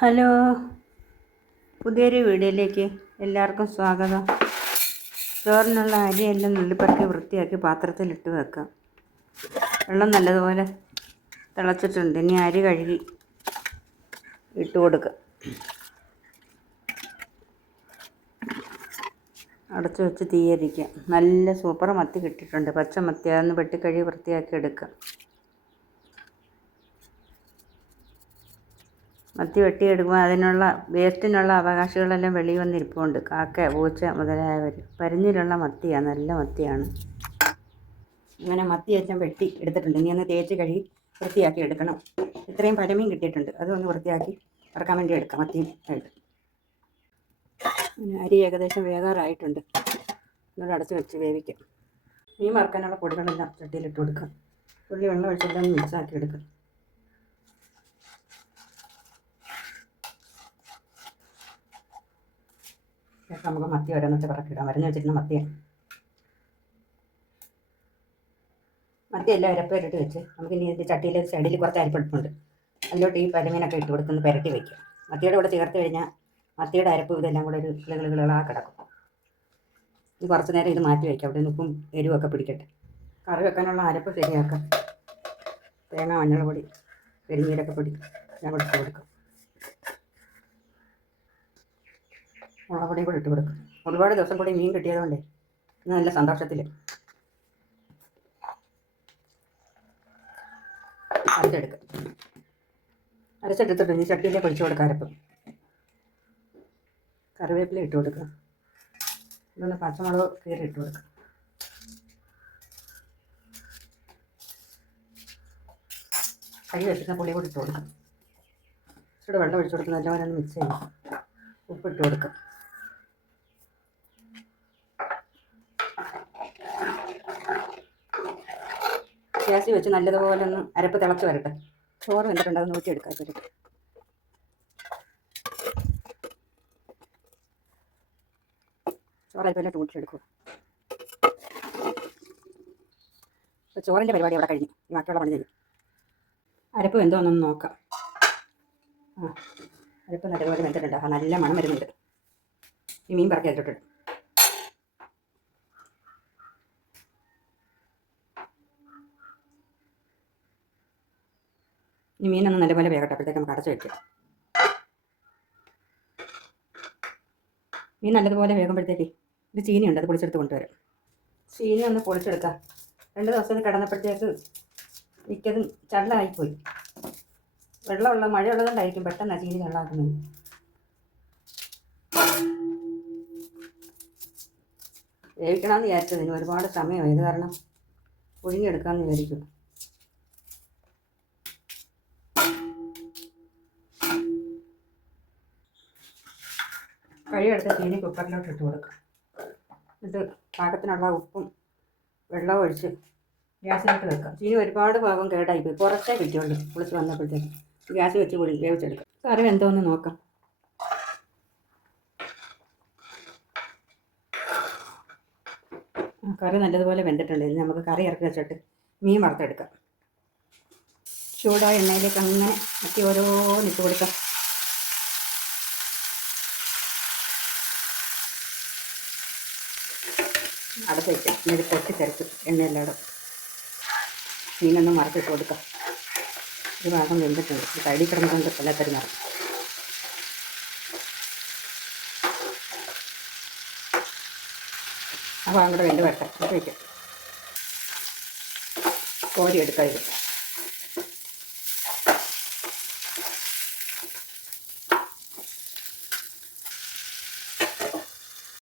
Hello, പുതിയൊരു വീഡിയോയിലേക്ക് എല്ലാവർക്കും സ്വാഗതം. ചോറിനുള്ള അരിയെല്ലാം നുള്ളിപ്പറക്കി വൃത്തിയാക്കി പാത്രത്തിലിട്ട് വെക്കാം. വെള്ളം നല്ലതുപോലെ തിളച്ചിട്ടുണ്ട്. ഇനി അരി കഴുകി ഇട്ട് കൊടുക്കുക. അടച്ചു വെച്ച് തീയരിക്കാം. നല്ല സൂപ്പർ മത്തി കിട്ടിയിട്ടുണ്ട്. പച്ച മത്തി, അതൊന്ന് വെട്ടിക്കഴുകി വൃത്തിയാക്കി എടുക്കുക. മത്തി വെട്ടിയെടുക്കുമ്പോൾ അതിനുള്ള വേസ്റ്റിനുള്ള അവകാശികളെല്ലാം വെളിയിൽ വന്നിരിപ്പുണ്ട്. കാക്ക, പൂച്ച മുതലായവർ. പരിഞ്ഞിലുള്ള മത്തിയാണ്, നല്ല മത്തിയാണ്. ഇങ്ങനെ മത്തി വെച്ചാൽ വെട്ടി എടുത്തിട്ടുണ്ട്. ഇനി ഒന്ന് തേച്ച് കഴുകി വൃത്തിയാക്കി എടുക്കണം. ഇത്രയും പരമീൻ കിട്ടിയിട്ടുണ്ട്. അതൊന്ന് വൃത്തിയാക്കി വറക്കാൻ വേണ്ടി എടുക്കാം. മത്തിയും ആയിട്ട് അരി ഏകദേശം വേകാറായിട്ടുണ്ട്. ഒന്നുകൂടെ അടച്ച് വെച്ച് വേവിക്കാം. മീൻ വറക്കാനുള്ള പൊടികളെല്ലാം ചട്ടിയിലിട്ട് കൊടുക്കാം. പുള്ളി വെള്ളം ഒഴിച്ചെല്ലാം മിക്സാക്കി എടുക്കാം. ശേഷം നമുക്ക് മത്തി ഓരോന്നിട്ട് പറക്കിടാം. വരഞ്ഞ് വെച്ചിരുന്ന മത്തിയാണ്. മത്തി എല്ലാം ഇരപ്പേരിട്ട് വെച്ച് നമുക്ക് ഇനി ഇതിൻ്റെ ചട്ടിയിലെ സൈഡിൽ കുറച്ച് അരിപ്പെടുപ്പുണ്ട്. അതിലോട്ട് ഈ പരമീനൊക്കെ ഇട്ട് കൊടുക്കുന്ന പുരട്ടി വയ്ക്കും. മത്തിയുടെ കൂടെ ചേർത്ത് കഴിഞ്ഞാൽ മത്തിയുടെ അരപ്പ് ഇതെല്ലാം കൂടെ ഒരു കിളുകളാ കിടക്കും. ഇത് കുറച്ച് നേരം ഇത് മാറ്റി വയ്ക്കാം. അവിടെ ഉപ്പും എരിവൊക്കെ പിടിക്കട്ടെ. കറി വെക്കാനുള്ള അരപ്പ് ശരിയാക്കാം. തേങ്ങ, മഞ്ഞൾപ്പൊടി, പെരിഞ്ഞീരൊക്കെ പൊടി ഞാൻ കൊടുത്ത് കൊടുക്കും. മുളകുപൊടിയും കൂടി ഇട്ട് കൊടുക്കും. ഒരുപാട് ദിവസം കൂടി മീൻ കിട്ടിയതുകൊണ്ടേ ഇന്ന് നല്ല സന്തോഷത്തിൽ അരച്ചെടുക്കുക. അരച്ചെടുത്തിട്ട് ഇനി ചട്ടിയിലേക്ക് ഒഴിച്ച് കൊടുക്കുക. അരപ്പ് കറിവേപ്പില ഇട്ട് കൊടുക്കുക. ഇതൊന്ന് പച്ചമുളക് കീറി ഇട്ട് കൊടുക്കുക. കഴുകി വെച്ചിട്ട് പുളി കൂടി ഇട്ട് കൊടുക്കുക. ഇച്ചിരി വെള്ളം ഒഴിച്ച് കൊടുക്കുക. നല്ലപോലെ ഒന്ന് മിക്സ് ചെയ്യും. ഉപ്പിട്ട് കൊടുക്കുക. ഗ്യാസിൽ വെച്ച് നല്ലതുപോലെ ഒന്ന് അരപ്പ് തിളച്ച് വരട്ടെ. ചോറ് വെന്തിട്ടുണ്ട്. അത് നോക്കിയെടുക്കാം. ചോറതുപോലെ തൂക്കിയെടുക്കുക. അപ്പോൾ ചോറിൻ്റെ പരിപാടി അവിടെ കഴിഞ്ഞു. ഈ ബാക്കിയുള്ള പണി ചെയ്യും. അരപ്പ് വെന്തോന്നൊന്ന് നോക്കാം. അരപ്പ് നല്ലതുപോലെ വെന്തിട്ടുണ്ട്. നല്ല മണം വരുന്നുണ്ട്. ഈ മീൻ പറക്കി എടുത്തിട്ടുണ്ട്. ഈ മീനൊന്ന് നല്ലപോലെ വേകട്ടെ. അപ്പോഴത്തേക്ക് നമുക്ക് അടച്ച് വയ്ക്കാം. മീൻ നല്ലതുപോലെ വേകുമ്പോഴത്തേക്ക് ഇത് ചീനിയുണ്ട്, അത് പൊളിച്ചെടുത്ത് കൊണ്ടുവരാം. ചീനി ഒന്ന് പൊളിച്ചെടുക്കാം. 2 ദിവസം കിടന്നപ്പോഴത്തേക്ക് മിക്കതും ചള്ളായിപ്പോയി. വെള്ളമുള്ള മഴയുള്ളതുകൊണ്ടായിരിക്കും പെട്ടെന്ന് ചീനി ചള്ളാക്കുന്നത്. വേവിക്കണമെന്ന് വിചാരിച്ചത് ഇനി ഒരുപാട് സമയമായി. ഇത് കാരണം ഒഴിഞ്ഞെടുക്കാമെന്ന് വിചാരിക്കും. കഴിയെടുത്ത് ചീനി കുക്കറിലോട്ട് ഇട്ട് കൊടുക്കുക. എന്നിട്ട് പാകത്തിനുള്ള ഉപ്പും വെള്ളവും ഒഴിച്ച് ഗ്യാസിലോട്ട് വെക്കാം. ചീനി ഒരുപാട് ഭാഗം കേടായിപ്പോയി. കുറച്ചേ കിട്ടിയുള്ളൂ. പൊളിച്ച് വന്നപ്പോഴത്തേക്ക് ഗ്യാസ് വെച്ച് വേവിച്ചെടുക്കാം. കറി എന്തോന്ന് നോക്കാം. കറി നല്ലതുപോലെ വെന്തിട്ടുണ്ട്. ഇനി നമുക്ക് കറി ഇറക്കി വെച്ചിട്ട് മീൻ വറുത്തെടുക്കാം. ചൂടായ എണ്ണയിലേക്ക് അങ്ങനെ മത്തി ഓരോന്നിട്ട് കൊടുക്കാം. അടച്ച് വയ്ക്കാം. എന്നിട്ട് പൊട്ടിച്ചരച്ച് എണ്ണയെല്ലാടും മീനൊന്നും മറച്ചിട്ട് കൊടുക്കാം. ഒരു ഭാഗം വെന്തിട്ടുണ്ട്. കടി കിടന്നുകൊണ്ട് എല്ലാത്തരും നിറം. ആ ഭാഗം കൂടെ വെന്ത് വരട്ടെ. എന്നിട്ട് വയ്ക്കാം. കോരി എടുക്കാം. ഇത്